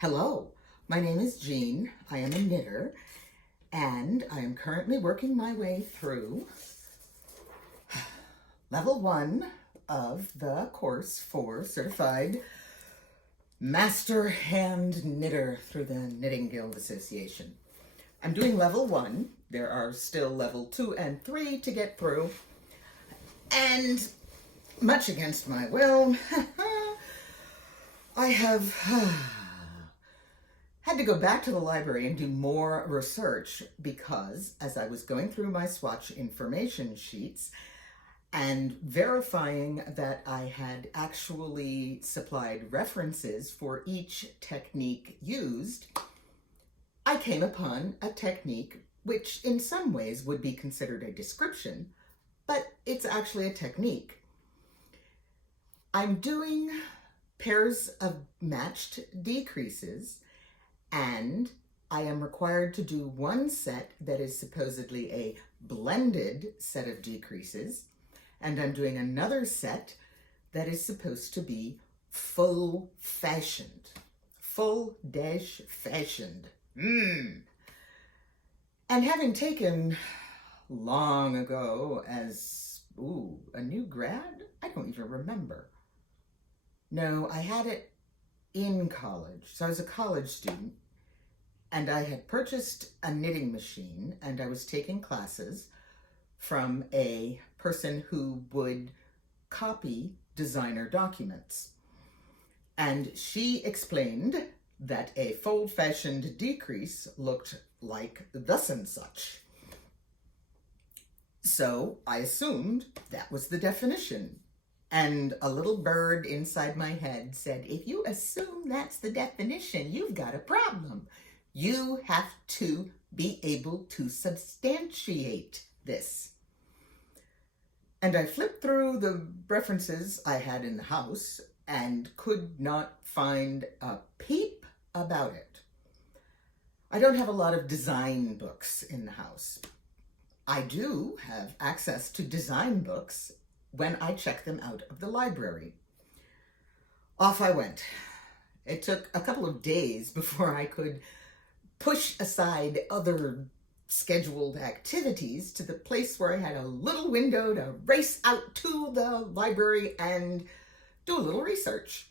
Hello, my name is Jean. I am a knitter, and I am currently working my way through level 1 of the course for Certified Master Hand Knitter through the Knitting Guild Association. I'm doing level 1. There are still level 2 and 3 to get through, and much against my will, I have had to go back to the library and do more research because as I was going through my swatch information sheets and verifying that I had actually supplied references for each technique used, I came upon a technique which in some ways would be considered a description, but it's actually a technique. I'm doing pairs of matched decreases, and I am required to do one set that is supposedly a blended set of decreases, and I'm doing another set that is supposed to be full-fashioned. Full-fashioned. And having taken long ago as, a new grad? I don't even remember. No, I had it in college. So I was a college student, and I had purchased a knitting machine, and I was taking classes from a person who would copy designer documents. And she explained that a full-fashioned decrease looked like thus and such. So I assumed that was the definition. And a little bird inside my head said, if you assume that's the definition, you've got a problem. You have to be able to substantiate this. And I flipped through the references I had in the house and could not find a peep about it. I don't have a lot of design books in the house. I do have access to design books when I check them out of the library. Off I went. It took a couple of days before I could push aside other scheduled activities to the place where I had a little window to race out to the library and do a little research.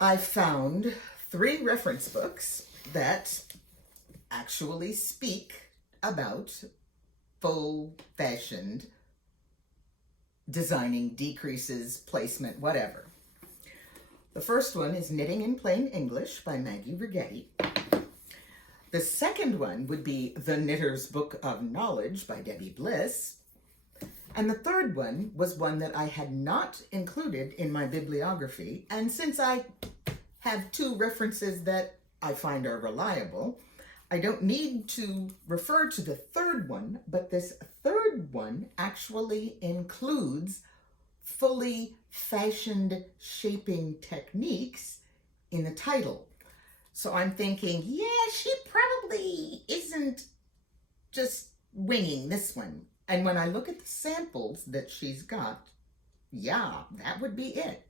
I found 3 reference books that actually speak about full-fashioned designing, decreases, placement, whatever. The first one is Knitting in Plain English by Maggie Righetti. The second one would be The Knitter's Book of Knowledge by Debbie Bliss. And the third one was one that I had not included in my bibliography. And since I have 2 references that I find are reliable, I don't need to refer to the third one, but this third one actually includes fully fashioned shaping techniques in the title. So I'm thinking, yeah, she probably isn't just winging this one. And when I look at the samples that she's got, yeah, that would be it.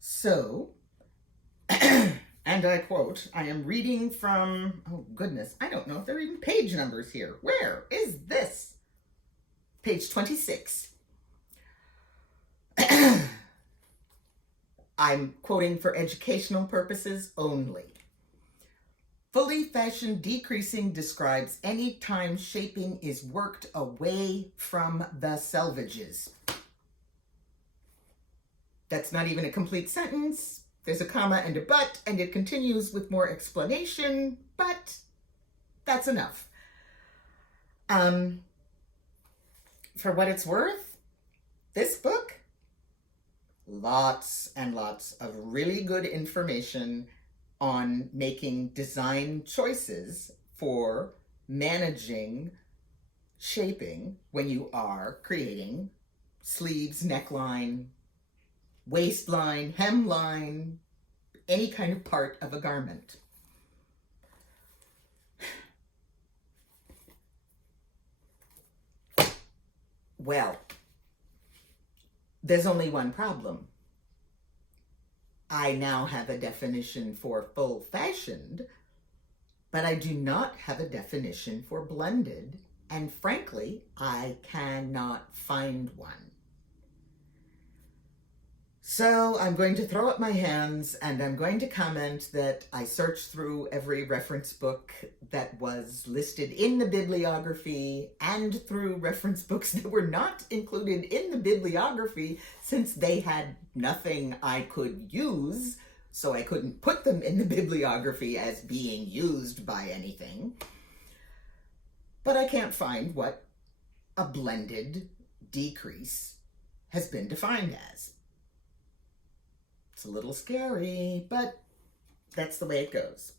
So, and I quote, I am reading from, oh goodness, I don't know if there are even page numbers here. Where is this? Page 26. I'm quoting for educational purposes only. Fully fashioned decreasing describes any time shaping is worked away from the selvages. That's not even a complete sentence. There's a comma and a but, and it continues with more explanation, but that's enough. For what it's worth, this book, lots and lots of really good information on making design choices for managing shaping when you are creating sleeves, neckline, waistline, hemline, any kind of part of a garment. Well, there's only one problem. I now have a definition for full-fashioned, but I do not have a definition for blended, and frankly, I cannot find one. So I'm going to throw up my hands and I'm going to comment that I searched through every reference book that was listed in the bibliography and through reference books that were not included in the bibliography since they had nothing I could use, so I couldn't put them in the bibliography as being used by anything. But I can't find what a blended decrease has been defined as. It's a little scary, but that's the way it goes.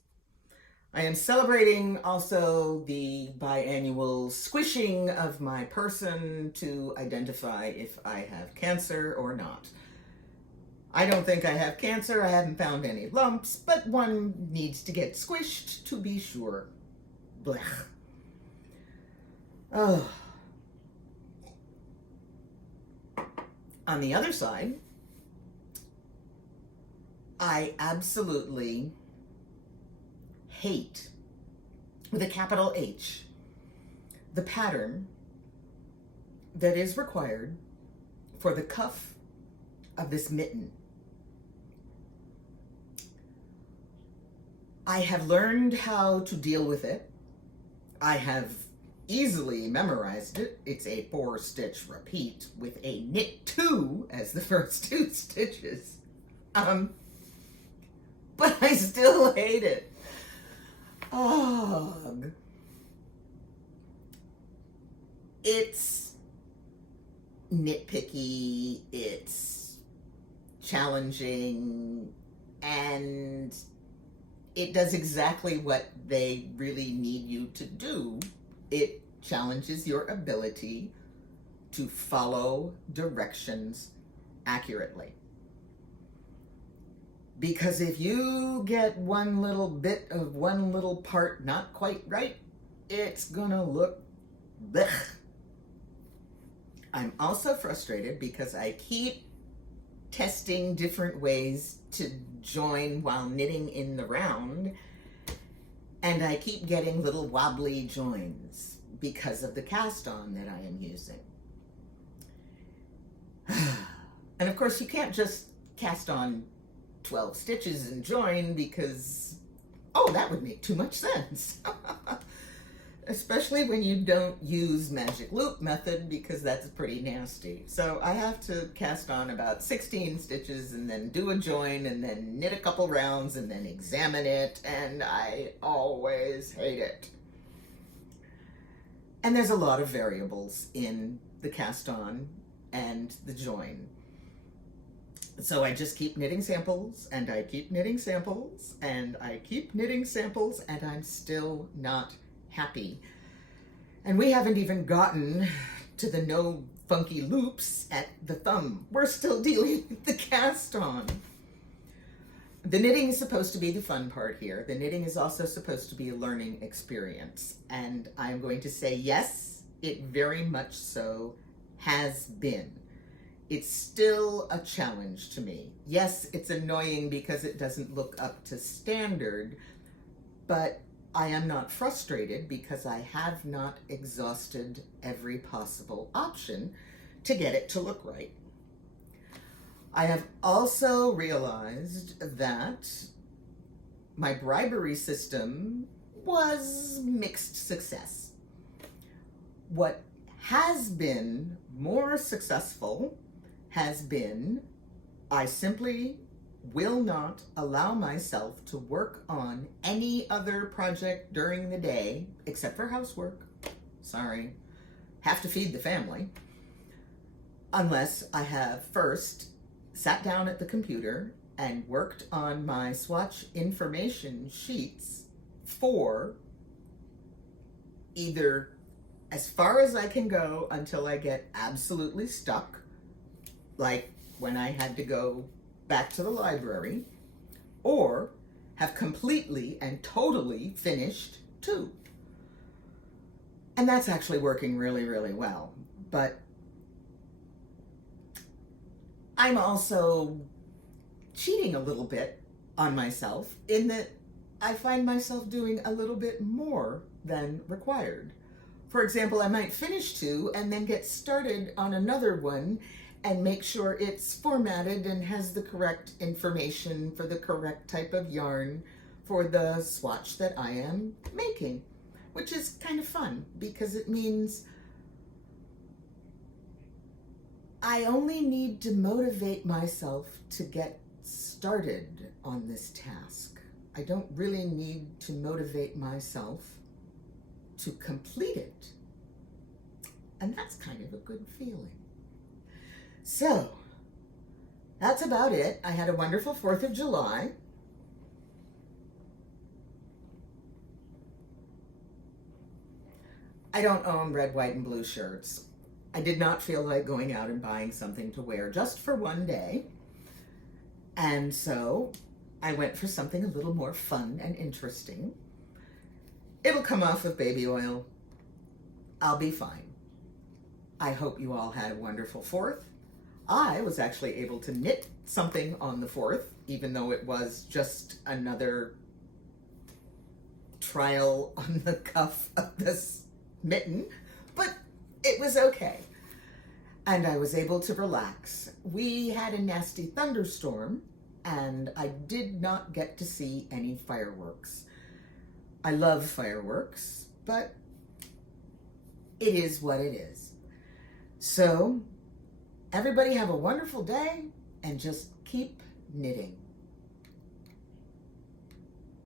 I am celebrating also the biannual squishing of my person to identify if I have cancer or not. I don't think I have cancer. I haven't found any lumps, but one needs to get squished to be sure. Blech. Oh. On the other side, I absolutely hate, with a capital H, the pattern that is required for the cuff of this mitten. I have learned how to deal with it. I have easily memorized it. It's a 4-stitch repeat with a knit 2 as the first 2 stitches. But I still hate it. Oh. It's nitpicky, it's challenging, and it does exactly what they really need you to do. It challenges your ability to follow directions accurately. Because if you get one little bit of one little part not quite right, it's gonna look blech. I'm also frustrated because I keep testing different ways to join while knitting in the round, and I keep getting little wobbly joins because of the cast on that I am using. And of course you can't just cast on 12 stitches and join because, oh, that would make too much sense. Especially when you don't use magic loop method, because that's pretty nasty. So I have to cast on about 16 stitches and then do a join and then knit a couple rounds and then examine it, and I always hate it. And there's a lot of variables in the cast on and the join. So I just keep knitting samples, and I keep knitting samples, and I keep knitting samples, and I'm still not happy. And we haven't even gotten to the no funky loops at the thumb. We're still dealing with the cast on. The knitting is supposed to be the fun part here. The knitting is also supposed to be a learning experience. And I'm going to say, yes, it very much so has been. It's still a challenge to me. Yes, it's annoying because it doesn't look up to standard, but I am not frustrated because I have not exhausted every possible option to get it to look right. I have also realized that my bribery system was mixed success. What has been more successful has been I simply will not allow myself to work on any other project during the day except for housework. Sorry, have to feed the family. Unless I have first sat down at the computer and worked on my swatch information sheets for either as far as I can go until I get absolutely stuck, like when I had to go back to the library, or have completely and totally finished 2. And that's actually working really, really well. But I'm also cheating a little bit on myself in that I find myself doing a little bit more than required. For example, I might finish 2 and then get started on another one and make sure it's formatted and has the correct information for the correct type of yarn for the swatch that I am making, which is kind of fun because it means I only need to motivate myself to get started on this task. I don't really need to motivate myself to complete it. And that's kind of a good feeling. So, that's about it. I had a wonderful 4th of July. I don't own red, white, and blue shirts. I did not feel like going out and buying something to wear just for one day. And so I went for something a little more fun and interesting. It'll come off with baby oil. I'll be fine. I hope you all had a wonderful 4th. I was actually able to knit something on the 4th, even though it was just another trial on the cuff of this mitten, but it was okay. And I was able to relax. We had a nasty thunderstorm, and I did not get to see any fireworks. I love fireworks, but it is what it is. So, everybody have a wonderful day and just keep knitting.